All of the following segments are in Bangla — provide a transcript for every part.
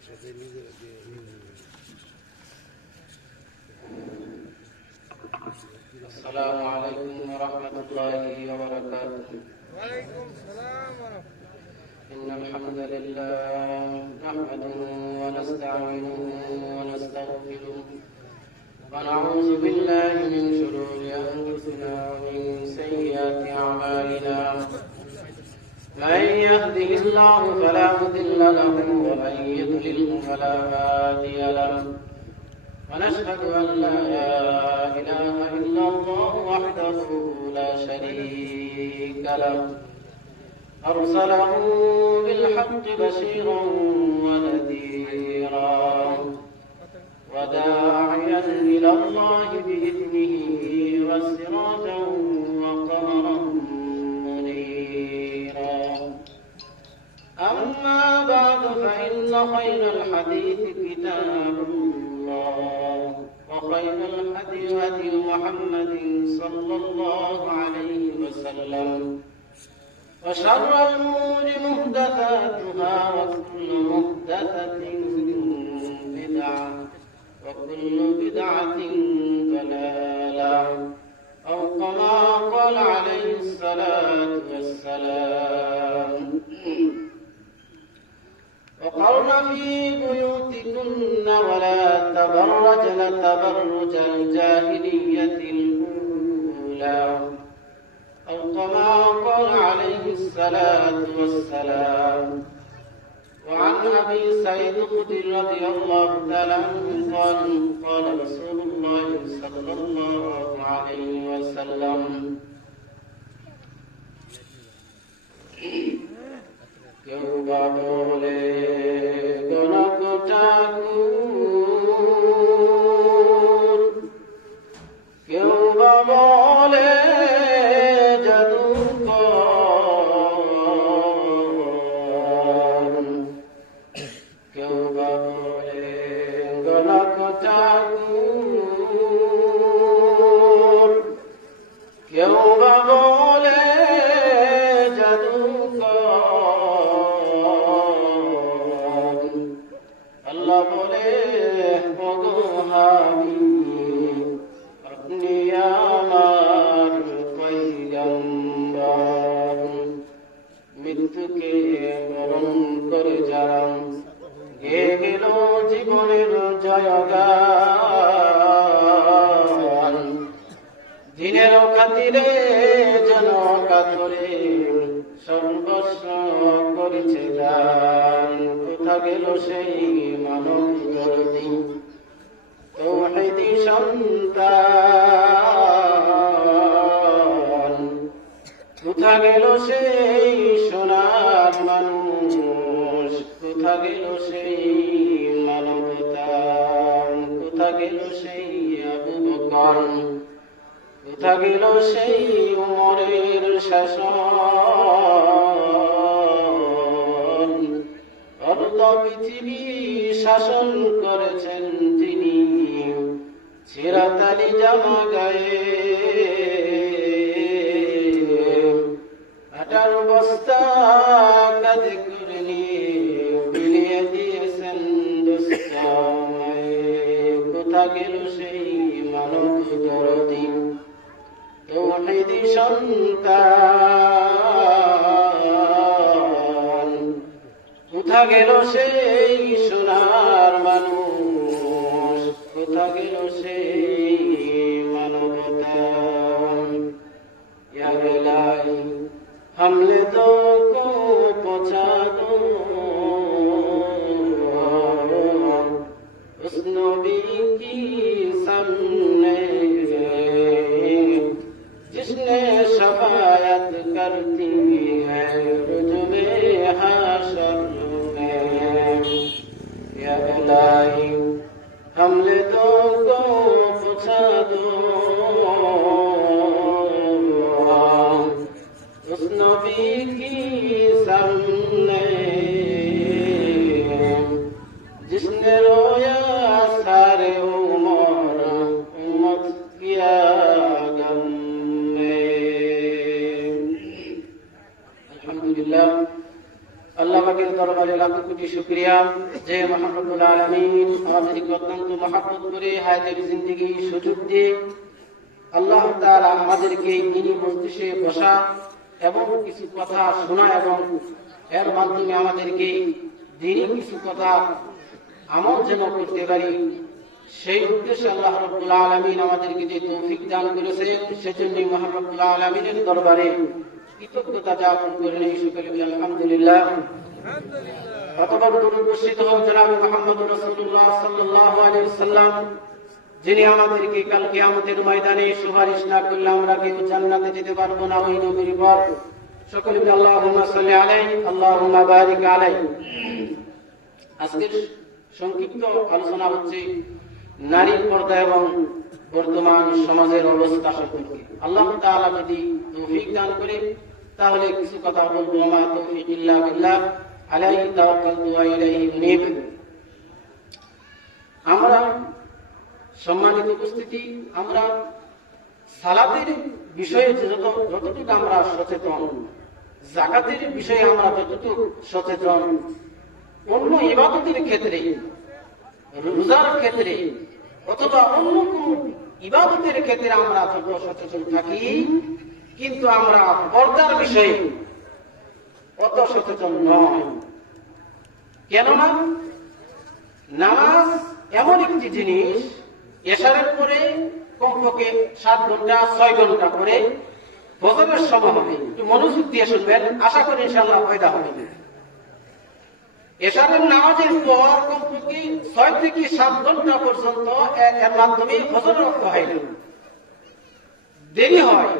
السلام عليكم ورحمة الله وبركاته. وعليكم السلام ورحمة الله. إن الحمد لله نحمده ونستعينه ونستغفره ونعوذ بالله من شرور أنفسنا ومن سيئات أعمالنا. من يهده الله فلا مضل له ومن يضلل فلا هادي له. ونشهد أن لا إله إلا الله وحده لا شريك له أرسله بالحق بشيرا ونذيرا وداعيا إلى الله بإذنه وسراجا وقمرا منيرا. أما بعد فإن خير الحديث كتاب الله وخير الهدي هدي محمد صلى الله عليه وسلم وشر الأمور محدثاتها وكل محدثة بدعة وكل بدعة ضلالة أو كما قال عليه الصلاة والسلام. وقرن في بيوتكن ولا تبرجن تبرج الجاهلية الأولى أو كما قال عليه الصلاة والسلام. وعن أبي سعيد الخدري رضي الله تعالى عنه قال قال رسول الله صلى الله عليه وسلم কেউ বা বলে গণক ঠাকুর, কেউ বা বলে জাদুকর, কেউ বা বলে গণক ঠাকুর, কেউ বা বলে আল্লাহ বলে আপনি আমার পয়গম্বর। মৃত্যুকে বরণ করে যারা গে গেল জীবনের জয়গান, দিনের খাতিরে যেন কাতরে সর্বস্ব করেছে গান। কোথা গেল সেই মানব দরদি তৌহিদি সন্তান, কোথা গেল সেই সোনার মানুষ, কোথা গেল সেই মানবতা, কোথা গেল সেই আবু বকর, কোথা গেল সেই উমরের শাসন। অর্ধ পৃথিবী শাসন করেছেন যিনি, ছিঁড়াতালি জামা গায়ে, আটার বস্তা কাঁধে করে নিয়ে বিলিয়ে দিয়েছেন দুঃসময়ে। কোথা গেল সেই মানব দরদি তৌহিদি সন্তান, কোথা গেল সেই সোনার মানুষ, কোথা গেল সেই মানবতা। ইয়া ইলাহি হামলে তো কো পৌঁছা দো উস নবী কি সামনে जिसने शफायत करती है रुजवे हाशर में। या इलाही हमले तो को পাকের দরবারে লাখ কোটি শুকরিয়া যে মহান রব্বুল আলামিন আমাদেরকে অত্যন্ত মহব্বত করে হায়াতের জিন্দেগি সুযোগ দিয়ে আল্লাহ তাআলা আমাদেরকে দ্বীনি মজলিসে বসা এবং কিছু কথা শোনা এবং এর মাধ্যমে আমাদেরকে দ্বীনি কিছু কথা আমল যেন করতে পারি সেই উদ্দেশ্যে আল্লাহ রাব্বুল আলামিন আমাদেরকে যে তৌফিক দান করেছেন সেজন্য মহান রব্বুল আলামিনের দরবারে কৃতজ্ঞতা জ্ঞাপন করে নেই সকলে বলি আলহামদুলিল্লাহ। অতঃপর দরুদ বর্ষিত হোক জনাবে মুহাম্মদুর রাসূলুল্লাহ সাল্লাল্লাহু আলাইহি ওয়াসাল্লাম, যিনি আমাদেরকে কাল কিয়ামতের ময়দানে সুপারিশ না করলে আমরা কেউ জান্নাতে যেতে পারবো না। ওই নবীর পর সকলে বলি আল্লাহুম্মা সাল্লি আলাইহি আল্লাহুম্মা বারিক আলাইহি। আজকের সংক্ষিপ্ত আলোচনা হচ্ছে নারীর পর্দা এবং বর্তমান সমাজের অবস্থা সম্পর্কে। আল্লাহ তাআলা যদি তৌফিক দান করে তাহলে কিছু কথা বলবো। মা তৌফিক ইল্লা বিল্লাহ আলাইহি তাওয়াক্কালতু ওয়া ইলাইহি উনীব। আমরা সম্মানিত উপস্থিতি, আমরা সালাতের বিষয়ে যতটুকু আমরা সচেতন, যাকাতের বিষয়ে আমরা যতটুকু সচেতন, অন্য ইবাদতের ক্ষেত্রে, রোজার ক্ষেত্রে অথবা অন্য কোন ইবাদতের ক্ষেত্রে আমরা যত সচেতন থাকি, কিন্তু আমরা পর্দার বিষয়ে অত সচেতন নয়। কেননা নামাজ এমন একটি জিনিস, এশারের পরে কমপক্ষে 7 ঘন্টা 6 ঘন্টা করে ফজরের সময় হবে। একটু মনোযোগ দিয়ে শুনবেন, আশা করি ইনশাআল্লাহ ফায়দা হবে। এশারের নামাজের পর কমপক্ষে 6 থেকে 7 ঘন্টা পর্যন্ত এর মাধ্যমে ফজরের ওয়াক্ত হয় না, দেরি হয়।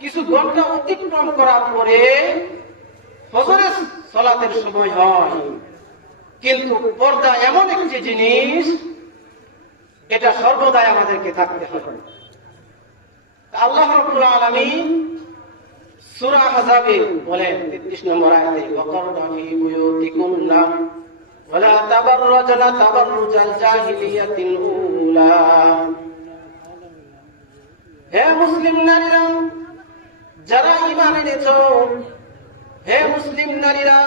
কিছু ঘন্টা অতিক্রম করার পরে ফজরের সালাতের সময় হয়। কিন্তু পর্দা এমন একটি জিনিস, এটা সর্বদাই আমাদেরকে থাকতে হবে। আল্লাহ রাব্বুল আলামিন সূরা আহজাবে বলেন 33 নম্বর আয়াতে, ওয়াকারনা ফি বুয়ুতিকুন্না ওয়ালা তাবাররাজনা তাবাররুজাল জাহিলিয়াতিল উলা। হে মুসলিম নারীরা যারা ঈমান এনেছো, হে মুসলিম নারীরা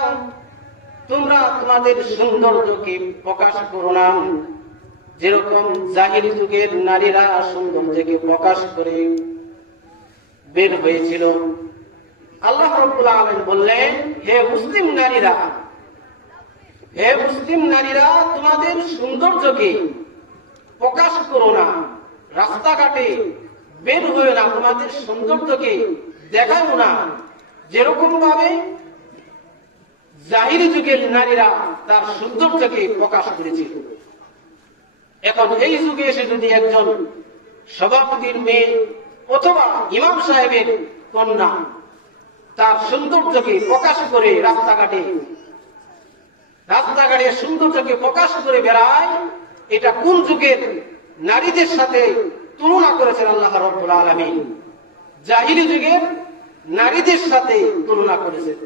তোমরা তোমাদের সৌন্দর্যকে প্রকাশ করো না, যেরকম জাহিলি যুগের নারীরা সৌন্দর্যকে প্রকাশ করে বের হয়েছিল। আল্লাহ রাব্বুল আলামিন বললেন, হে মুসলিম নারীরা, হে মুসলিম নারীরা তোমাদের সৌন্দর্যকে প্রকাশ করো না, রাস্তাঘাটে বের হয়ে না, তোমাদের সৌন্দর্যকে দেখাও না, যেরকম ভাবে জাহিলি যুগের নারীরা তার সৌন্দর্যকে প্রকাশ করেছিল। এখন এই যুগে এসে যদি একজন সভাপতির মেয়ে অথবা ইমাম সাহেবের কন্যা তার সৌন্দর্যকে প্রকাশ করে রাস্তাঘাটে সৌন্দর্যকে প্রকাশ করে বেড়ায়, এটা কোন যুগের নারীদের সাথে তুলনা করেছেন আল্লাহ রাব্বুল আলামিন? জাহিলি যুগের নারীদের সাথে তুলনা করেছেন।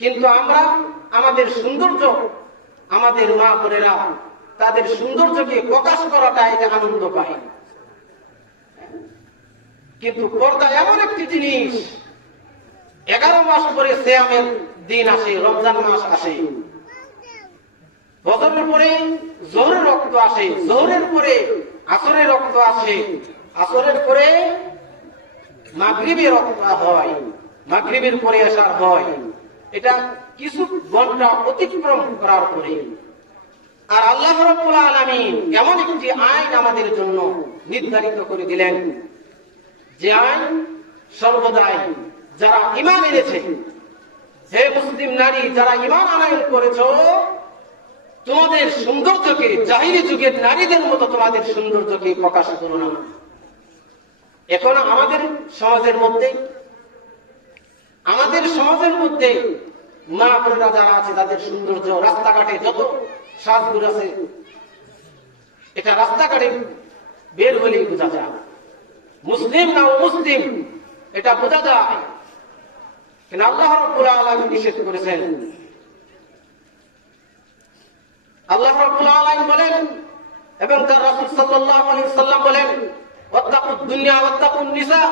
কিন্তু আমরা আমাদের সৌন্দর্য, আমাদের মা বোনেরা তাদের সৌন্দর্যকে প্রকাশ করাটা এটা আনন্দ পায়। কিন্তু পর্দা এমন একটি জিনিস, 11 মাস পরে সিয়ামের দিন আসে, রমজান মাস আসে, ফজরের পরে যোহরের রক্ত আসে, যোহরের পরে আসরের রক্ত আসে, আসরের পরে মাগরিবের রক্ত হয়, মাগরিবের পরে এশার হয়। এটা কিছু ঘন্টা অতিক্রম করার পরে। আর আল্লাহ রাব্বুল আলামিন এমন একটি আইন আমাদের জন্য নির্ধারিত করে দিলেন, যে আইন সর্বদাই যারা ঈমান এনেছে, হে মুসলিম নারী যারা ঈমান আনয়ন করেছো, তোমাদের সৌন্দর্যকে জাহিলি যুগের নারীদের মতো তোমাদের সৌন্দর্যকে প্রকাশ করো না। এখন আমাদের সমাজের মধ্যে মা বোনেরা যারা আছে তাদের সৌন্দর্য রাস্তাঘাটে যত সাজগুজ আছে, এটা রাস্তাঘাটে বের হলেই বোঝা যায় মুসলিম না অমুসলিম, এটা বোঝা যায়। কিন্তু আল্লাহ রাব্বুল আলামিন নিষেধ করেছেন। আল্লাহ রাব্বুল আলামিন বলেন এবং তার রাসূল সাল্লাল্লাহু আলাইহি ওয়াসাল্লাম বলেন, ওয়াত্তাকুদ দুনিয়া ওয়াত্তাকুন নিসা,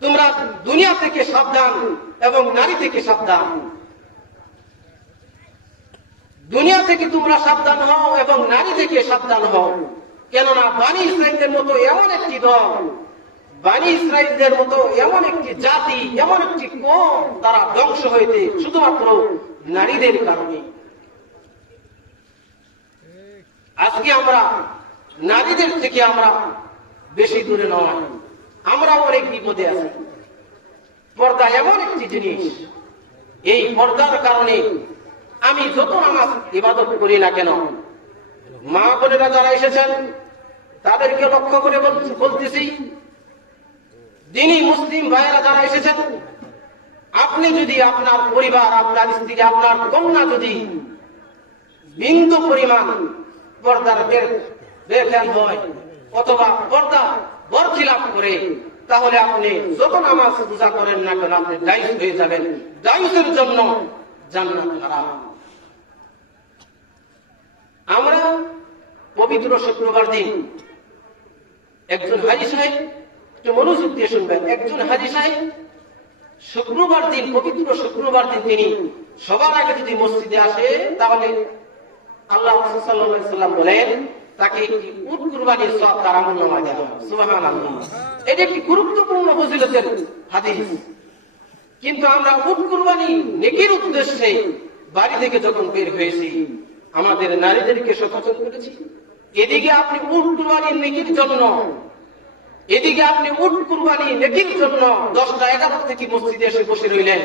তোমরা দুনিয়া থেকে সাবধান এবং নারী থেকে সাবধান। দুনিয়া থেকে তোমরা সাবধান হও এবং নারী থেকে সাবধান হও। কেননা বানী ইসরাইলদের মতো এমন একটি দল, বানী ইসরাইলদের মতো এমন একটি জাতি, এমন একটি কওম, তারা ধ্বংস হইতে শুধুমাত্র নারীদের কারণে। আজকে আমরা নারীদের থেকে আমরা বেশি দূরে নয়, আমরা অনেক বিপদে আছি। পর্দা এমন একটি জিনিস, এই পর্দার কারণে আমি যত নামাজ ইবাদত করি না কেন, মা বোনেরা যারা এসেছেন তাদেরকে লক্ষ্য করে বলতেছি, দিনী মুসলিম ভাইয়েরা যারা এসেছেন, আপনি যদি আপনার পরিবার, আপনার স্ত্রী, আপনার কন্যা যদি বিন্দু পরিমাণ পর্দার বেফেল হয় অথবা পর্দা বরখিলাপ করে, তাহলে আপনি যত নামাজ পূজা করেন না কেন আপনি দায়ুস হয়ে যাবেন। দায়ুসের জন্য জান্নাত হারাম। আমরা পবিত্র শুক্রবার দিন একজন হাজী সাহেব, একটু মনোযোগ দিয়ে শুনবেন, একজন হাজী সাহেব শুক্রবার দিন, পবিত্র শুক্রবার দিন তিনি সবার আগে যদি মসজিদে আসে, তাহলে আল্লাহ রাসূল সাল্লাল্লাহু আলাইহি ওয়াসাল্লাম বলেন তাকে একটি উট কুরবানির সওয়াব তার আমলনামায় দেওয়া হবে। সুবহানাল্লাহ। এটা একটি গুরুত্বপূর্ণ ফজিলতের হাদিস। কিন্তু আমরা উট কুরবানি নেকির উদ্দেশ্যে বাড়ি থেকে যখন বের হয়েছি, আমাদের নারীদেরকে সচেতন করেছি। এদিকে আপনি উট কুরবানির নেকির জন্য, এদিকে আপনি উট কুরবানি নেকির জন্য 10টা 11 থেকে মসজিদে এসে বসে রইলেন,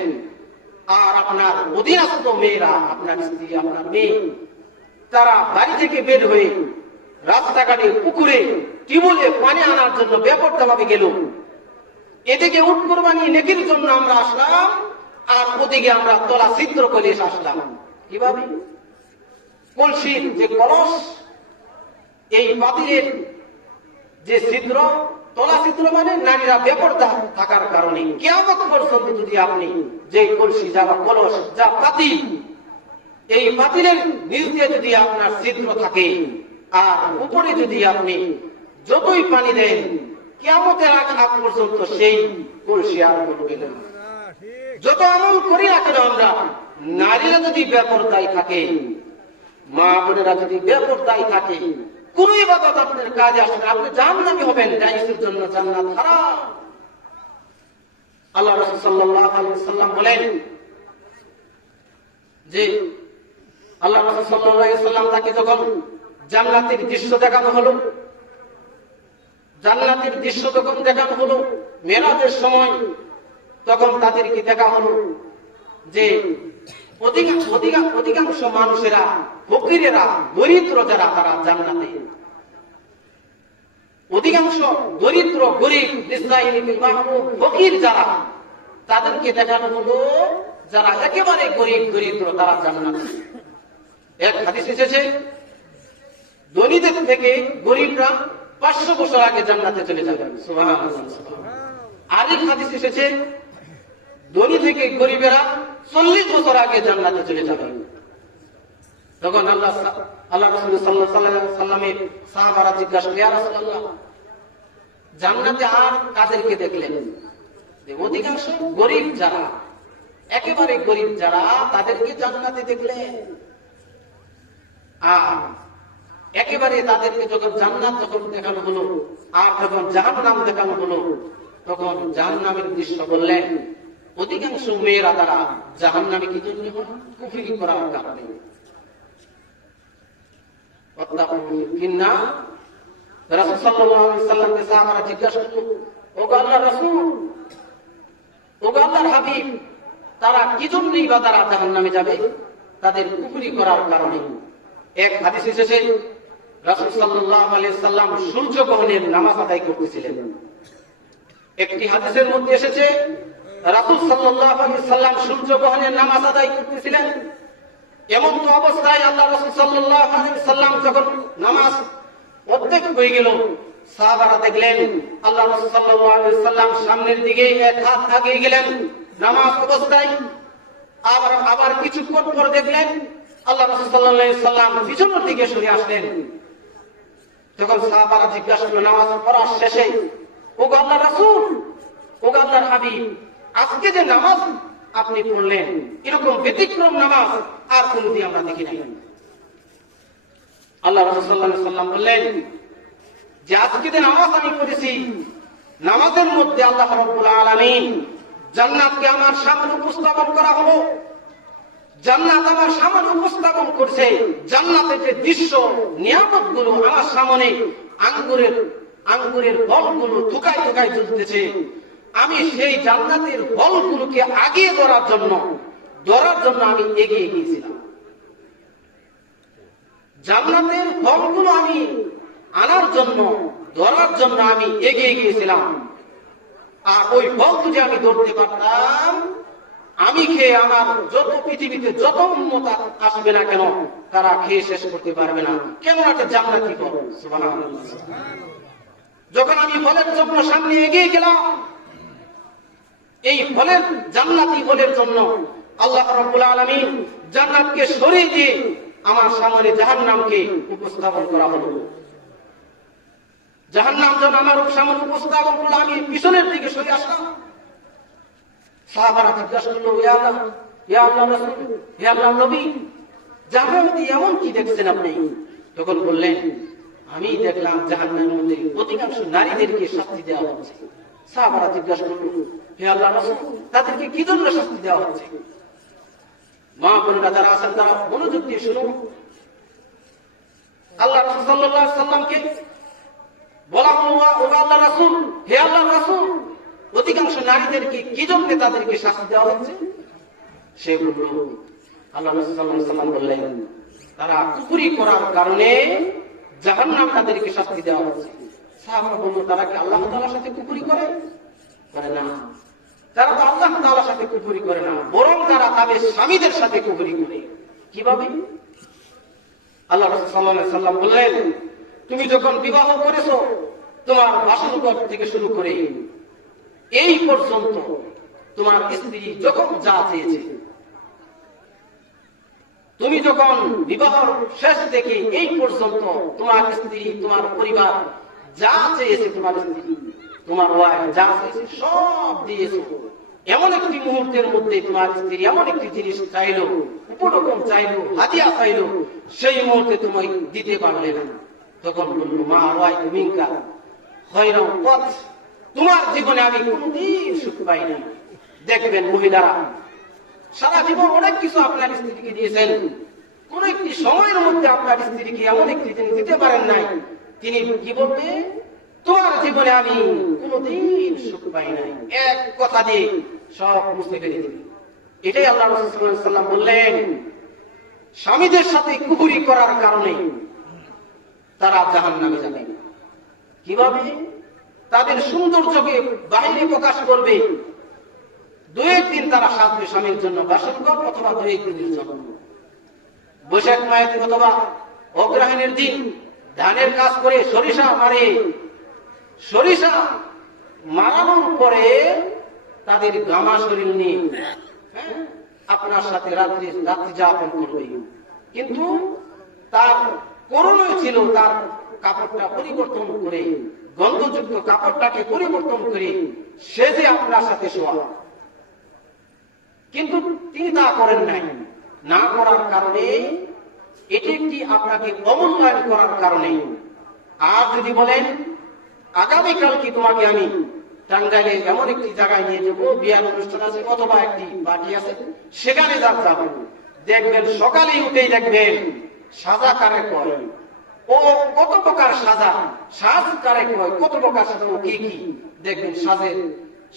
আর আপনার অধীনস্থ মেয়েরা, আপনার স্ত্রী, আপনার মেয়ে, তারা বাড়ি থেকে বের হয়ে রাস্তাঘাটে, পুকুরে, টিউবওয়েলে পানি আনার জন্য বেপরোয়াভাবে গেল। এদিকে উট কুরবানি নেকির জন্য আমরা আসলাম, আর ওদিকে আমরা তলা ছিদ্র করে এসে আসলাম। কিভাবে? কলসির যে কলস, এই পাতিলের যে ছিদ্র, তলা ছিদ্র মানে নারীরা বেপরোয়া থাকার কারণে কিয়ামত পর্যন্ত যদি আপনি যে কলসি যা কলস যা পাতিল, এই পাতিলের নিচ দিয়ে যদি আপনার ছিদ্র থাকে আর উপরে যদি আপনি যতই পানি দেন, কিয়ামতের আগ পর্যন্ত সেই কলসি আর ভরবে না। যত আমল করি না কেন আমরা, নারীরা যদি বেপরোয়াই থাকে, মা বোনেরা যদি বেপরোয়াই থাকে, কোন ইবাদত আপনার কাজে আসবে না, আপনি জাহান্নামী হবেন। দায়িত্বের জন্য জান্নাত হারাম। আল্লাহ রাসূল সাল্লাল্লাহু আলাইহি ওয়াসাল্লাম বলেন যে, আল্লাহ রাসূল সাল্লাল্লাহু আলাইহি ওয়াসাল্লাম তাকে যখন জান্নাতের দৃশ্য দেখানো হলো, জান্নাতের দৃশ্য যখন দেখানো হলো মেরাজের সময়, তখন তাদেরকে দেখা হলো যে অধিকাংশ মানুষেরা, ফকিরেরা, দরিদ্র যারা, তারা জান্নাতে। অধিকাংশ দরিদ্র, গরিব, ফকির যারা, তাদেরকে দেখানো হলো যারা একেবারে গরিব দরিদ্র, তারা জান্নাতে। এক হাদিস এসেছে, ধনীদের থেকে গরিবরা 500 বছর আগে জান্নাতে চলে যাবে। সুবহানাল্লাহ। আরেক হাদিস এসেছে, ধনী থেকে গরিবেরা 40 বছর আগে জান্নাতে চলে যাবে। তখন আল্লাহ রাসূল সাল্লাল্লাহু আলাইহি ওয়াসাল্লামের সাহাবারা জিজ্ঞাসা করলেন, ইয়া রাসূলুল্লাহ, জান্নাতে আর কাদেরকে দেখলেন? অধিকাংশ গরিব যারা, একেবারে গরিব যারা, তাদেরকে জান্নাতে দেখলেন। আর একেবারে তাদেরকে যখন জান্নাত যখন দেখানো হলো আর যখন জাহান্নাম দেখানো হলো, তখন জাহান্নামের দৃশ্য বললেন, অধিকাংশ মেয়েরা তারা জাহান্নামে কি জন্য হয়? কুফরি করার কারণে। রাসূল সাল্লাল্লাহু আলাইহি ওয়াসাল্লামকে সাহাবারা জিজ্ঞাসা করলো, ওগো আল্লাহর রাসূল, ওগো আল্লাহর হাবিব, তারা কি জন্যই বা তারা জাহান্নামে যাবে? তাদের কুফরি করার কারণে। এক হাদিস এসেছে, রাসূল সাল্লাল্লাহু আলাইহি ওয়াসাল্লাম সূর্য গ্রহণের নামাজ আদায় করতেছিলেন। একটি হাদিসের মধ্যে এসেছে, রাসূল সাল্লাল্লাহু আলাইহি ওয়াসাল্লাম সূর্য গ্রহণের নামাজ আদায় করতেছিলেন। এমন তো অবস্থায় আল্লাহ রাসূল সাল্লাল্লাহু আলাইহি ওয়াসাল্লাম যখন নামাজ অর্ধেক হয়ে গেল, সাহাবারা দেখলেন আল্লাহ রাসূল সাল্লাল্লাহু আলাইহি ওয়াসাল্লাম সামনের দিকে এক হাত এগিয়ে গেলেন নামাজ অবস্থায়। আবার কিছুক্ষণ পর দেখলেন আল্লাহ রাসূল সাল্লাল্লাহু আলাইহি ওয়াসাল্লাম পিছনের দিকে সরে আসলেন। তখন সাহাবারা জিজ্ঞাসা করলেন নামাজ পড়ার শেষে, ওগো আল্লাহর রাসূল, ও আল্লাহর হাবিব, আজকে যে নামাজ আপনি পড়লেন, এরকম ব্যতিক্রম নামাজ আর কোনদিন আমরা দেখি নাই। আল্লাহ রাসূল সাল্লাল্লাহু আলাইহি ওয়াসাল্লাম বললেন যে আজকে যে নামাজ আমি পড়েছি, নামাজের মধ্যে আল্লাহ রাব্বুল আলামিন জান্নাতকে আমার সামনে উপস্থাপন করা হলো। জান্নাত আমার সামনে উপস্থাপন করছে, জান্নাতের যে দৃশ্য নিয়ামতগুলো আমার সামনে, আঙ্গুরের ফলগুলো থুকায় থুকায় ঝুলতেছে। আমি সেই জান্নাতের ফলগুলোকে আগিয়ে ধরার জন্য আমি এগিয়ে গিয়েছিলাম। জান্নাতের ফলগুলো আমি আনার জন্য, ধরার জন্য আমি এগিয়ে গিয়েছিলাম। আর ওই ফল যদি আমি ধরতে পারতাম, আমি খেয়ে আমার যত পৃথিবীতে যত উম্মত আসবে না কেন, তারা খেয়ে শেষ করতে পারবে না। কেন একটা জান্নাতি ফল। সুবহানাল্লাহ। যখন আমি ফলের জন্য সামনে এগিয়ে গেলাম, এই ফলের জান্নাতি ফলের জন্য আল্লাহ রাব্বুল আলামিন জান্নাতকে সরিয়ে দিয়ে আমার সামনে জাহান্নামকে উপস্থাপন করা হলো। জাহান্নাম যখন আমার সামনে উপস্থাপন করলো, আমি পিছনের দিকে সরে আসলাম। সাহাবারা জিজ্ঞাসা করলো, ইয়া আল্লাহ, ইয়া আল্লাহর রাসূল, ইয়া আল্লাহর নবী, জাহান্নামে এমন কি দেখছেন আপনি? তখন বললেন, আমি দেখলাম জাহান্নামের মধ্যে অধিকাংশ নারীদেরকে শাস্তি দেওয়া হচ্ছে। সাহাবারা জিজ্ঞাসা করলো, হে আল্লাহর রাসূল, তাদেরকে কি জন্য শাস্তি দেওয়া হচ্ছে? মা বোনেরা যারা আছেন তারা মনোযোগ দিয়ে শুনুন। আল্লাহ রাসূল সাল্লাল্লাহু আলাইহি ওয়াসাল্লামকে বলা হলো, ও আল্লাহর রাসূল, হে আল্লাহর রাসূল, অধিকাংশ নারীদেরকে কি জন্য তাদেরকে শাস্তি দেওয়া হচ্ছে? সে বলল, আল্লাহ রাসূল সাল্লাল্লাহু আলাইহি ওয়াসাল্লাম বললেন, তারা কুফরি করার কারণে জাহান্নাম তাদেরকে শাস্তি দেওয়া হচ্ছে। সাহাবারা বলল, তারা কি আল্লাহ তাআলার সাথে কুফরি করে? করে না। তারা তো আল্লাহ তাআলার সাথে কুফরি করে না, বরং তারা তাদের স্বামীদের সাথে কুফরি করে। কিভাবে? আল্লাহ রাসূল সাল্লাল্লাহু আলাইহি ওয়াসাল্লাম বললেন, তুমি যখন বিবাহ করেছো, তোমার বাসনঘর থেকে শুরু করে এই পর্যন্ত তোমার স্ত্রী যখন যা চেয়েছে, তুমি যখন বিবাহ শেষ থেকে এই পর্যন্ত তোমার স্ত্রী, তোমার পরিবার যা চেয়েছে, তোমার স্ত্রী, তোমার ওয়াইফ যা চেয়েছে সব দিয়েছো। এমন একটি মুহূর্তের মধ্যে তোমার স্ত্রী এমন একটি জিনিস চাইলো, উপরকম চাইলো, হাদিয়া চাইলো, সেই মুহূর্তে তুমি দিতে পারলে না। তখন বললো, মা ওয়াইফ মিনকা খায়রান কত, তোমার জীবনে আমি কোনদিন সুখ পাই না। দেখবেন মহিলারা সারা জীবন অনেক কিছু আপনার স্ত্রীকে দিয়েছেন, কোন একটি সময়ের মধ্যে আপনার স্ত্রীকে এমন একটি জিনিস দিতে পারেন নাই, তিনি কি বলবে, তোমার জীবনে আমি কোনদিন সুখ পাই নাই। এক কথা দিয়ে সব মুছে ফেলে দিবে। এটাই আল্লাহ রাসূল সাল্লাল্লাহু আলাইহি ওয়াসাল্লাম বললেন, স্বামীদের সাথে কুফরি করার কারণে তারা জাহান্নামে যাবে। কিভাবে? তাদের সৌন্দর্যকে বাইরে প্রকাশ করবে, দু একদিন তারা সাজবে স্বামীর জন্য বাসনঘর, অথবা দু একদিনের জন্য। বৈশাখ মাসে অথবা অগ্রহায়ণের দিন ধানের কাজ করে সরিষা মারে, সরিষা মারানোর পরে তাদের গামা শরীর নিয়ে আপনার সাথে রাত্রি যাপন করবে। কিন্তু তার করণীয় ছিল তার কাপড়টা পরিবর্তন করে, গন্ধযুক্ত কাপড়টাকে পরিবর্তন করে সে যে আপনার সাথে শোয়া, কিন্তু তিনি তা করেন নাই। না করার কারণে এটি একটি আপনাকে অমূল্যায়ন করার কারণে। আর যদি বলেন, আগামীকাল কি তোমাকে আমি টাঙ্গাইলে এমন একটি জায়গায় নিয়ে যাবো, বিয়ার অনুষ্ঠান আছে অথবা একটি পার্টি আছে, সেখানে যাবেন, দেখবেন সকালে উঠেই দেখবেন সাজা কারে কয়, ও কত প্রকার সাজা, সাজ কারে কয়, কত প্রকার সাজা, ও কি কি দেখবেন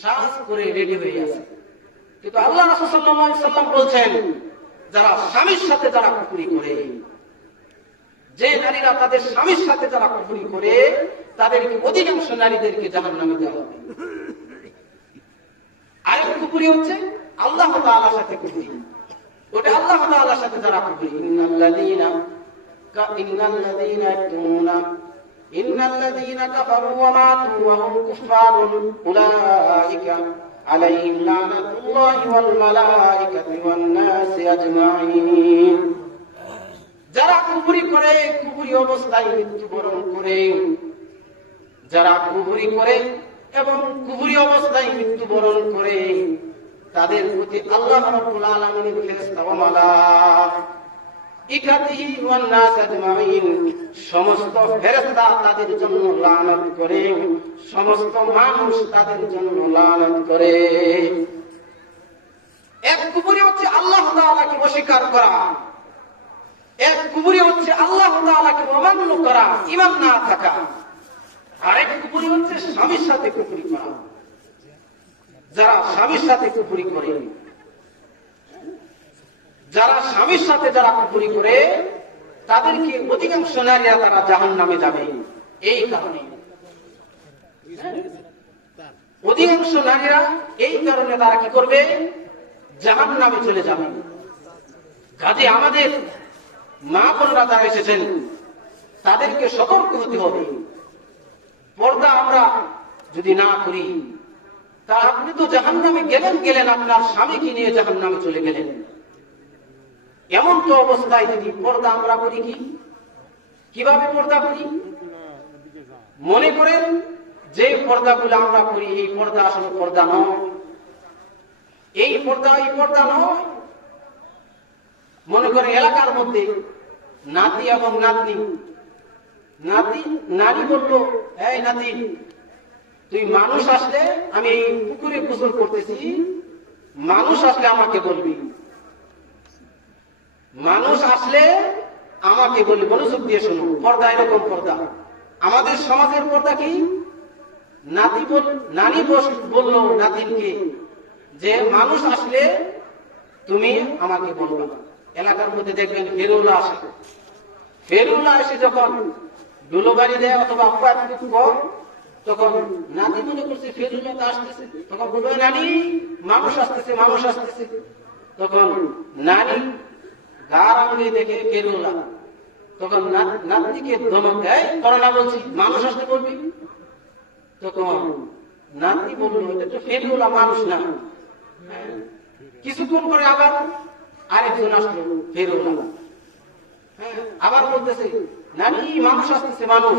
সাজ করে রেডি হয়ে আছে। কিন্তু আল্লাহ রাসূল সাল্লাল্লাহু আলাইহি ওয়াসাল্লাম বলছেন, যারা স্বামীর সাথে যারা কুফরি করে, যে নারীরা তাদের স্বামীর সাথে যারা কুফরি করে, তাদেরকে অধিকাংশ নারীদেরকে জাহান্নামে দেওয়া হবে। আরেক কুফরি হচ্ছে আল্লাহ তাআলার সাথে কুফরি। ওটা আল্লাহ তাআলার সাথে যারা কুফরি, ইন্নাল্লাযীনা কাফারু ওয়া মাতু ওয়া হুম কুফারুন উলাইকা আলাইহিম লানাতুল্লাহি ওয়াল মালাইকাতি ওয়ান নাসি আজমাইন। যারা কুফরি করে, কুফরি অবস্থায় মৃত্যুবরণ করে, যারা কুফরি করে এবং কুফরি অবস্থায় মৃত্যুবরণ করে তাদের প্রতি আল্লাহ রাব্বুল আলামিনের ফেরেশতা ও মালাইকাতিহি ওয়ান নাস আজমাইন সমস্ত ফেরেশতা তাদের জন্য লানত করে, সমস্ত মানুষ তাদের জন্য লানত করে। এক কুফরি হচ্ছে আল্লাহ তাআলাকে অস্বীকার করা, এক কুফরি হচ্ছে আল্লাহ তাআলাকে অমান্য করা, ঈমান না থাকা। আরেক কুফরি হচ্ছে স্বামীর সাথে কুফরি করা। যারা স্বামীর সাথে কুফরি করে, যারা স্বামীর সাথে যারা কুফরি করে তাদেরকে অধিকাংশ নারীরা তারা জাহান্নামে যাবে। এই কারণে অধিকাংশ নারীরা এই কারণে তারা কি করবে? জাহান্নামে চলে যাবে। কাজে আমাদের মা বোনরা যারা এসেছেন তাদেরকে সতর্ক হতে হবে। পর্দা আমরা যদি না করি তা আপনি তো জাহান্নামে গেলেন, আপনার স্বামীকে নিয়ে জাহান্নামে চলে গেলেন। এমন তো অবস্থায় যদি পর্দা আমরা করি, কিভাবে পর্দা করি? মনে করেন যে পর্দাগুলো আমরা করি এই পর্দা আসলে পর্দা নয়, এই পর্দা নয়। মনে করেন এলাকার মধ্যে নাতি এবং নাতনি, নারী বলল, এই নাতি তুই মানুষ আসলে, আমি এই পুকুরে গোসল করতেছি, মানুষ আসলে আমাকে বলবি, মানুষ আসলে আমাকে বলবি। মনোযোগ দিয়ে শুনো, পর্দা এরকম পর্দা। আমাদের সমাজের পর্দা কি? নানি বলল নাতিনকে যে মানুষ আসলে তুমি আমাকে বলবে। এলাকার মধ্যে দেখবেন ফেরুল্লাহ আসে, ফেরুল্লাহ এসে যখন ডুলোবাড়ি দেয় অথবা তখন নাতি মনে করছে ফেরুল্লাহ আসতেছে, তখন বলবে নানি মানুষ আসতেছে, মানুষ আসতেছে। তখন নানি গার আঙুলে দেখে ফেরুল্লাহ, তখন নাতিকে ধমক দেয়, করোনা বলছি মানুষ আসতে বলবি। তখন নাতি বলল এটা তো ফেরুল্লাহ, মানুষ না। কিছুক্ষণ পরে আবার আরেকজন আসলো ফেরুল্লাহ, আবার বলতেছে নানি মানুষ আসতেছে, মানুষ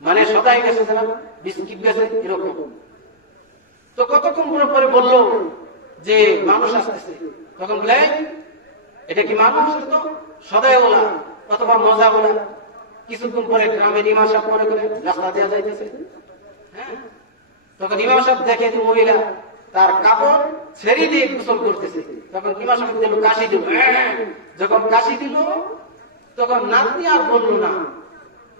মানে সদাই গেছে, বিস্কিট গেছে এরকম। তো কতক্ষণ পরে বললো যে মানুষ আসতেছে, তখন বলে এটা কি মানুষ? তো সদাই ওলা অথবা মজা ওলা। কিছুক্ষণ পরে গ্রামের ইমাম সাহেব মনে করে রাস্তা দেওয়া যাইতেছে, তখন ইমাম সাহেব দেখে যে মহিলা তার কাপড় ছেড়ে দিয়ে গোসল করতেছে, তখন ইমাম সাহেব দিল কাশি দিল। যখন কাশি দিল তখন নাতনি আর বললো না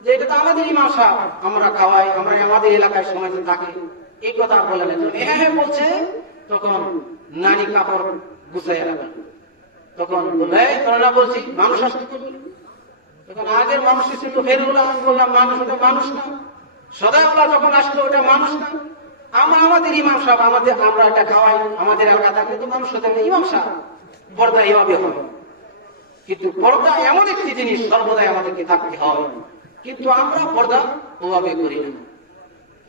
যে এটা তো আমাদের ইমাম সাহেব, আমরা খাওয়াই, আমরা আমাদের এলাকায় সময় থাকে, এই কথা বলে না। হ্যাঁ বলছে, তখন নারী কাপড় গুছাইয়া রাখা। তখন বলে করোনা বলছি মানুষ আসতে করবি। তখন আগের মানুষ ছিল ফেরুল্লাহ, বললাম মানুষ, ওটা মানুষ না। সদাইওয়ালা যখন আসলো ওটা মানুষ না। আমাদের ইমাম সাহেব, আমরা এটা খাওয়াই, আমাদের এলাকা থাকলে তো মানুষ হতে ইমাম সাহেব। পর্দা এভাবে হবে। কিন্তু পর্দা এমন একটি জিনিস সর্বদাই আমাদেরকে থাকতে হয়, কিন্তু আমরা পর্দা ওভাবে করি না।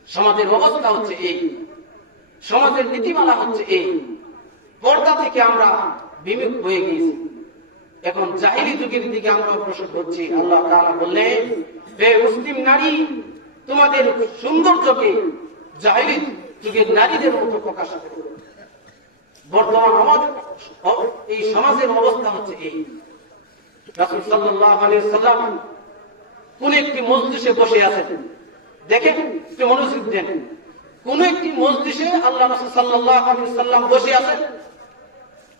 সমাজের অবস্থা হচ্ছে এই, সমাজের নীতিমালা হচ্ছে এই, পর্দা থেকে আমরা বিমুখ হয়ে গিয়েছি। এখন জাহিলি যুগের দিকে আমরা অগ্রসর হচ্ছি। আল্লাহ তাআলা বললেন, হে মুসলিম নারী, তোমাদের সৌন্দর্যকে জাহিলি যুগের নারীদের মতো প্রকাশ করো। বর্তমান আমাদের এই সমাজের অবস্থা হচ্ছে এই। রাসূল সাল্লাল্লাহু আলাইহি সাল্লাম কোন একটি মজলিসে বসে আছেন, দেখেন একটু মনোযোগ দেন। কোন একটি মজলিসে আল্লাহ রাসূল সাল্লাল্লাহু আলাইহি সাল্লাম বসে আছেন,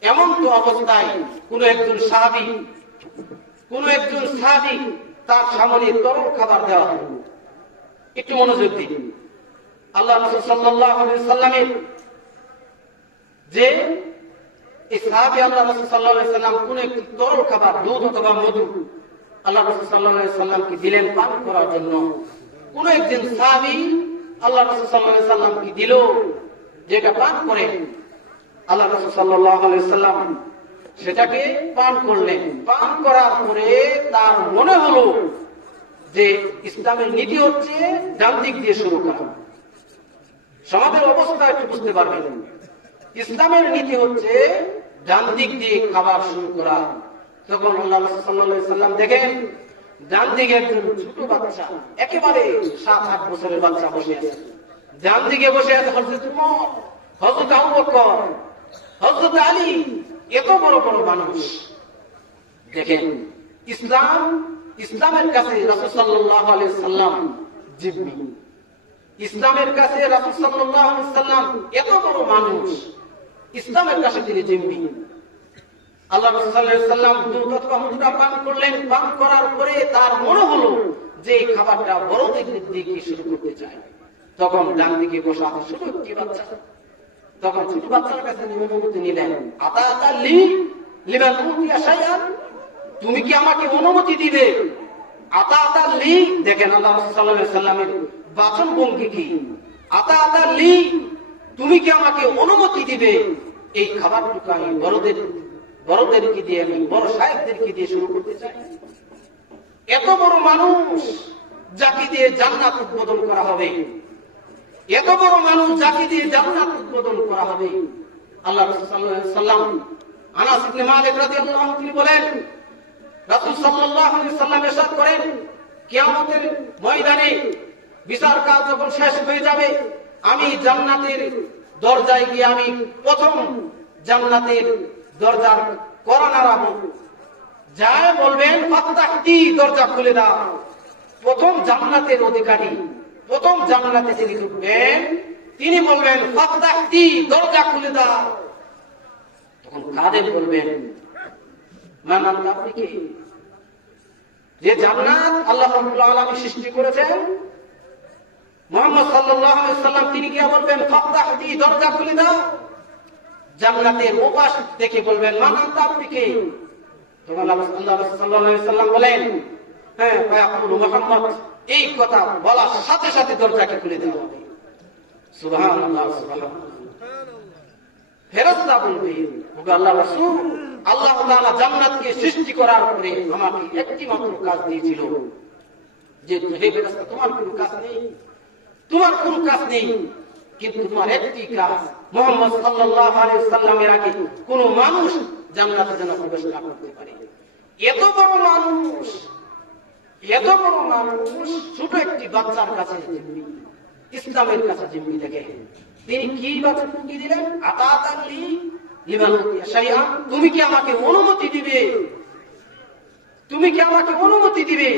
এমন তো অবস্থায় কোন একজন সাহাবী তার সামনে তরল খাবার দেওয়া হয়। একটু মনোযোগ দিন। আল্লাহ রাসূল সাল্লাল্লাহু আলাইহি সাল্লামের যে এই সাহাবী আল্লাহ রাসূল সাল্লাল্লাহু আলাইহি সাল্লাম কোন একটি তরল খাবার, দুধ অথবা মধু আল্লাহ রাসূল সাল্লাল্লাহু আলাইহি সাল্লামকে দিলেন পান করার জন্য। কোন একজন সাহাবী আল্লাহ রাসূল সাল্লাল্লাহু আলাইহি সাল্লামকে দিল যেটা পান করেন। আল্লাহ রাসূল সাল্লাল্লাহু আলাইহি সাল্লাম সেটাকে পান করলেন। পান করার পরে তার মনে হলো যে ইসলামের নীতি হচ্ছে ডান দিক দিয়ে শুরু করা। সমাজের অবস্থা একটু বুঝতে পারবেন, ইসলামের নীতি হচ্ছে ডান দিক দিয়ে খাবার শুরু করা। তখন আল্লাহ রাসূল সাল্লাল্লাহু আলাইহি সাল্লাম দেখেন ডান দিকে একজন ছোট বাচ্চা, একেবারে 7-8 বছরের বাচ্চা বসে আছে। ডান দিকে বসে আছে হযরত উমর, হযরত আবু বকর, হযরত আলী, এত বড় বড় মানুষ। দেখেন ইসলামের কাছে রাসূল সাল্লাল্লাহু আলাইহি সাল্লাম জিম্মি, ইসলামের কাছে রাসূল সাল্লাল্লাহু আলাইহি সাল্লাম এত বড় মানুষ, ইসলামের কাছে তিনি জিম্মি। আল্লাহ রাসূল সাল্লাল্লাহু আলাইহি সাল্লাম দুধটা পান করলেন, পান করার পরে তার মনে হলো যে এই খাবারটা বড়দের দিকে শুরু করতে চায়। তখন ডান দিকে বসা আছে ছোট একটি বাচ্চা, তখন ছোট বাচ্চার কাছে অনুমতি নিলেন, আতা লি লিমান উতিয়া শাইআন, তুমি কি আমাকে অনুমতি দিবে? আতা লি, দেখেন আল্লাহ সাল্লাল্লাহু আলাইহি সাল্লামের বাচন ভঙ্গি কি, আতা লি, তুমি কি আমাকে অনুমতি দিবে এই খাবারটুকু আমি বড়দেরকে দিয়ে, আমি বড় শায়েখদেরকে দিয়ে শুরু করতে চাই। এত বড় মানুষ যাকে দিয়ে জান্নাত উদ্বোধন করা হবে, এত বড় মানুষ যাকে দিয়ে জান্নাত উদ্বোধন করা হবে। আল্লাহ রাসূল সাল্লাল্লাহু আলাইহি সাল্লাম, আনাস ইবনে মালিক রাদিয়াল্লাহু আনহু তিনি বলেন, রাসূল সাল্লাল্লাহু আলাইহি সাল্লাম ইরশাদ করেন, কিয়ামতের ময়দানে বিচার কাজ যখন শেষ হয়ে যাবে, আমি জান্নাতের দরজায় গিয়ে আমি প্রথম জান্নাতের দরজার কড়া নাড়াবো, যায় বলবেন ফাত্তাহতি, দরজা খুলে দাও। প্রথম জান্নাতের অধিকারী, প্রথম জান্নাতে যিনি ঢুকবেন তিনি বলবেন ফাত্তাহতি, দরজা খুলে দাও। তখন কাদের বলবেন, মান আনতা, আপনি কে? যে জান্নাত আল্লাহ রাব্বুল আলামিন সৃষ্টি করেছেন, মুহাম্মদ সাল্লাল্লাহু আলাইহি সাল্লাম তিনি কি বলবেন ফাত্তাহতি, দরজা খুলে দাও। জান্নাতের ওপাশ থেকে বলবেন মান আনতা, আপনি কে? তখন আল্লাহ সাল্লাল্লাহু আলাইহি সাল্লাম বলেন, হ্যাঁ ফায়াকুলু মুহাম্মদ, এই কথা বলার সাথে সাথে দরজাকে খুলে দেওয়া হবে। সুবহানাল্লাহ, সুবহানাল্লাহ। ফেরেশতা বলবে, ওগো আল্লাহর রাসূল, আল্লাহ তাআলা জান্নাতকে সৃষ্টি করার পরে আমাকে একটি মাত্র কাজ দিয়েছিল, যে হে ফেরেশতা তোমার কোনো কাজ নেই, তোমার কোনো কাজ নেই, কিন্তু তোমার একটি কাজ, মুহাম্মদ সাল্লাল্লাহু আলাইহি সাল্লামের আগে কোন মানুষ জান্নাতে যেন প্রবেশ না করতে পারে। এত বড় মানুষ, এত বড় মানুষ ছোট একটি বাচ্চার কাছে জিম্মি, ইসলামের কাছে জিম্মি। দেখে তিনি কি বাচ্চা কি দিলেন, আতাতালি লিমান উতিয়া শাইআন, তুমি কি আমাকে অনুমতি দিবে, তুমি কি আমাকে অনুমতি দিবে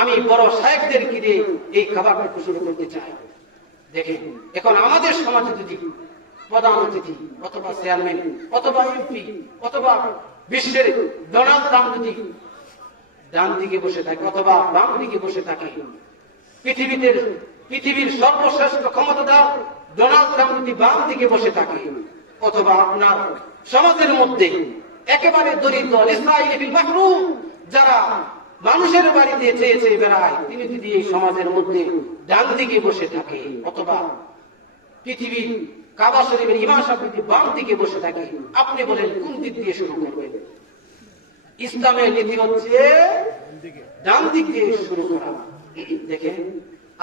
আমি বড় শায়েখদেরকে দিয়ে এই খাবারটা শুরু করতে চাই। দেখেন এখন আমাদের সমাজে যদি প্রধান অতিথি অথবা চেয়ারম্যান অথবা এমপি অথবা বিশ্বের ডোনাল্ড ট্রাম্প যদি ডান দিকে বসে থাকে অথবা বাম দিকে বসে থাকে, পৃথিবীর সর্বশ্রেষ্ঠ ক্ষমতাধর ডোনাল্ড ট্রাম্প যদি বাম দিকে বসে থাকে, অথবা আপনার সমাজের মধ্যে একেবারে দরিদ্র ইসরাঈল বিল মাহরুম যারা মানুষের বাড়িতে চেয়ে চেয়ে বেড়ায়, তিনি যদি এই সমাজের মধ্যে ডান দিকে বসে থাকে, অথবা পৃথিবীর কাবা শরীফের ইমাম সাহেব যদি বাম দিকে বসে থাকে, আপনি বলেন কোন দিক দিয়ে শুরু করবেন? ইসলামের নীতি হচ্ছে ডান দিক দিয়ে শুরু করা। দেখেন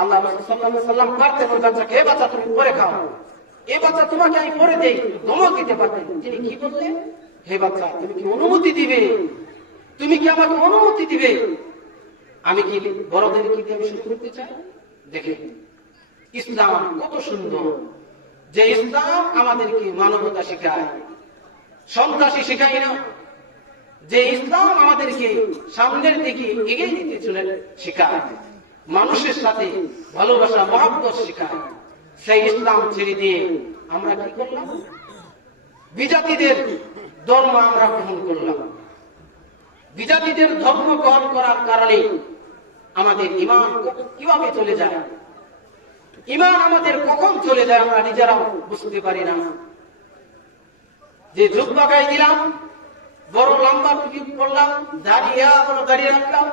আল্লাহ রাসূল সাল্লাল্লাহু আলাইহি সাল্লাম পারতেন ওই বাচ্চাকে, হে বাচ্চা তুমি পরে খাও, এই বাচ্চা তোমাকে আমি পরে দেই, ধমক দিতে পারতেন। তিনি কি বললেন, হে বাচ্চা তুমি কি অনুমতি দিবে, তুমি কি আমাকে অনুমতি দিবে আমি কি বড়দের কি দিয়ে শুরু করতে চাই। দেখেন ইসলাম কত সুন্দর, যে ইসলাম আমাদেরকে মানবতা শেখায়, সন্ত্রাসী শেখায় না, যে ইসলাম আমাদেরকে সামনের দিকে এগিয়ে দিতে চলে শেখায়, মানুষের সাথে ভালোবাসা মহব্বত শেখায়। সেই ইসলাম ছেড়ে দিয়ে আমরা কি করলাম, বিজাতিদের ধর্ম আমরা গ্রহণ করলাম। বিজাতিদের ধর্ম গ্রহণ করার কারণে আমাদের ঈমান কিভাবে চলে যায়, ঈমান আমাদের কখন চলে যায় আমরা নিজেরাও বুঝতে পারি না। যে জুব্বা গায়ে দিলাম, বড় লম্বা টুপি পরলাম, দাঁড়িয়ে রাখলাম,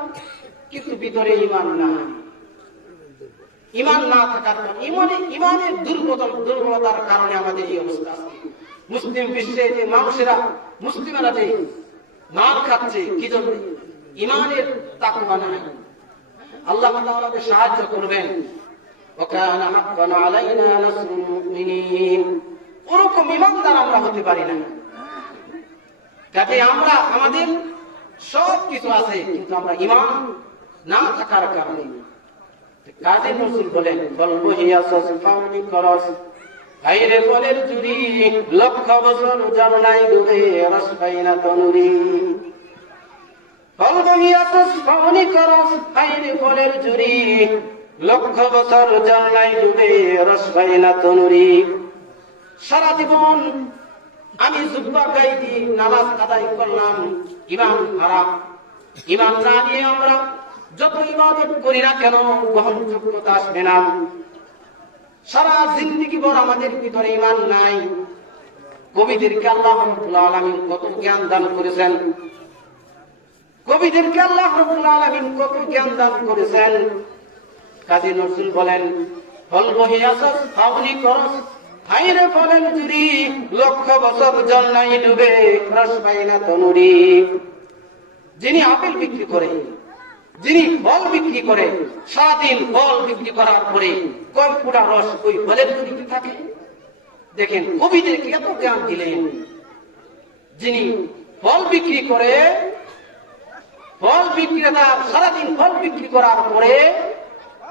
কিন্তু ভিতরে ঈমান নাই। ঈমান না থাকার কারণে, ঈমানের দুর্বলতার কারণে আমাদের এই অবস্থা। মুসলিম বিশ্বে যে মানুষেরা, মুসলিমেরা যে মার খাচ্ছে, কি জন্য? ঈমানের তাকওয়া নাই। আল্লাহ আমাদের সাহায্য করবেন। ওয়াকানা হাক্কান আলাইনা নাসরুল মুমিনিন, ওরকম ঈমানদার আমরা হতে পারি না। যাতে আমরা আমাদের সব কিছু আছে, কিন্তু আমরা ঈমান না থাকার কারণে কাজী নজরুল বলেন গল্প হিয়াসস ফাউনি করস আইরে ফলের চুরি লক্ষ বছর জল নাই ডুবে রস পাই না তনুরি। গল্প হিয়াসস ফাউনি করস আইরে ফলের চুরি লক্ষ বছর জল নাই ডুবে রস পাই না তনুরি। সারা জীবন আমি জুব্বা গাইদি নামাজ আদায় করলাম, ইমান হারাম। ইমান না নিয়ে আমরা যত ইবাদত করি না কেন গ্রহণযোগ্যতা আসবে না। সারা জিন্দেগি ভর আমাদের ভিতরে ইমান নাই। কবিদেরকে আল্লাহ রাব্বুল আলামিন কত জ্ঞান দান করেছেন, কবিদেরকে আল্লাহ রাব্বুল আলামিন কত জ্ঞান দান করেছেন। কাজী নজরুল বলেন ফল বহিয়াছস ফাউনি করস হাইরে ফলের চুরি লক্ষ বছর জল নাই ডুবে রস পাই না তনুরি। যিনি আপেল বিক্রি করে, যিনি ফল বিক্রি করে, সারাদিন ফল বিক্রি করার পরে কয়েক ফুটা রস ওই ফলের চুরিতে থাকে। দেখেন কবিদেরকে এত জ্ঞান দিলেন। যিনি ফল বিক্রি করে, ফল বিক্রেতা সারাদিন ফল বিক্রি করার পরে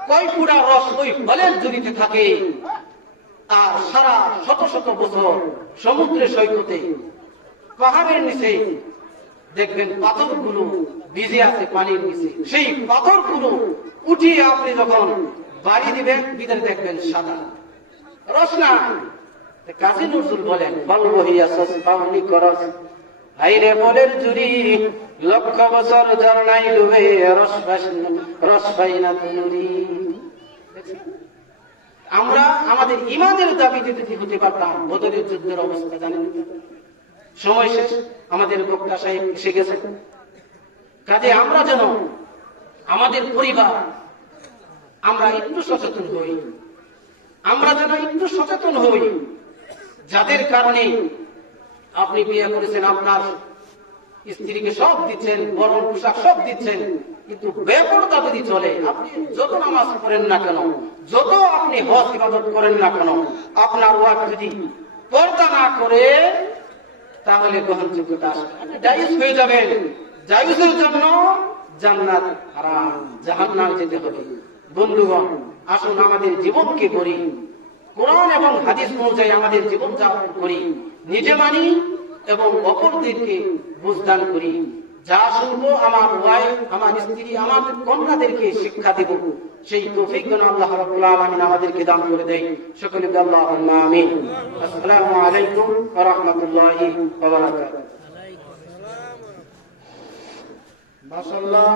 কয়েক ফুটা রস ওই ফলের ঝুড়িতে থাকে, আর সারা শত শত বছর সমুদ্রের সৈকতে পাহাড়ের নিচে দেখবেন পাথরগুলো ভিজে আছে পানির নিচে। সেই পাথরগুলো উঠিয়ে আপনি যখন বাড়ি দিবেন ভিতরে দেখবেন সাদা, রস না। কাজী নজরুল বলেন ফল বহিয়াছস ফাউনি করস হাইরে ফলের চুরি লক্ষ বছর জল নাই ডুবে রস পাই না তনুরি। আমরা আমাদের ইমানের দাবিতে যদি হতে পারতাম, বদরের যুদ্ধের অবস্থা জানেন, সময় শেষ, আমাদের বক্তা সাহেব এসে গেছে। কাজে আমরা যেন আমাদের পরিবার আমরা একটু সচেতন হই, আমরা যেন একটু সচেতন হই। যাদের কারণে আপনি বিয়ে করেছেন, আপনার স্ত্রীকে সব দিচ্ছেন, বরং পোশাক সব দিচ্ছেন, কিন্তু বেপরদা যদি চলে, আপনি যত নামাজ পড়েন না কেন, যত আপনি হজ ইবাদত করেন না কেন, আপনার ওয়াইফ যদি পর্দা না করে তাহলে গ্রহণযোগ্যতা আসবে, আপনি জায়েজ হয়ে যাবেন। জায়েজের জন্য জান্নাত হারাম, জাহান্নামে যেতে হবে। বন্ধুগণ, আসুন আমাদের জীবনকে গড়ি, কোরআন এবং হাদিস অনুযায়ী আমাদের জীবন যাপন করি, নিজে মানি এবং অপরদেরকে বুঝদান করি। যা শুনবো আমার ওয়াইফ, আমার স্ত্রী, আমার কন্যাদেরকে শিক্ষা দেব, সেই তৌফিক যেন আল্লাহ রাব্বুল আলামিন আমাদেরকে দান করে দেয়। সকলে আল্লাহুম্মা আমিন। আসসালামু আলাইকুম ওয়া রাহমাতুল্লাহি ওয়া বারাকাতুহু। মাশাআল্লাহ।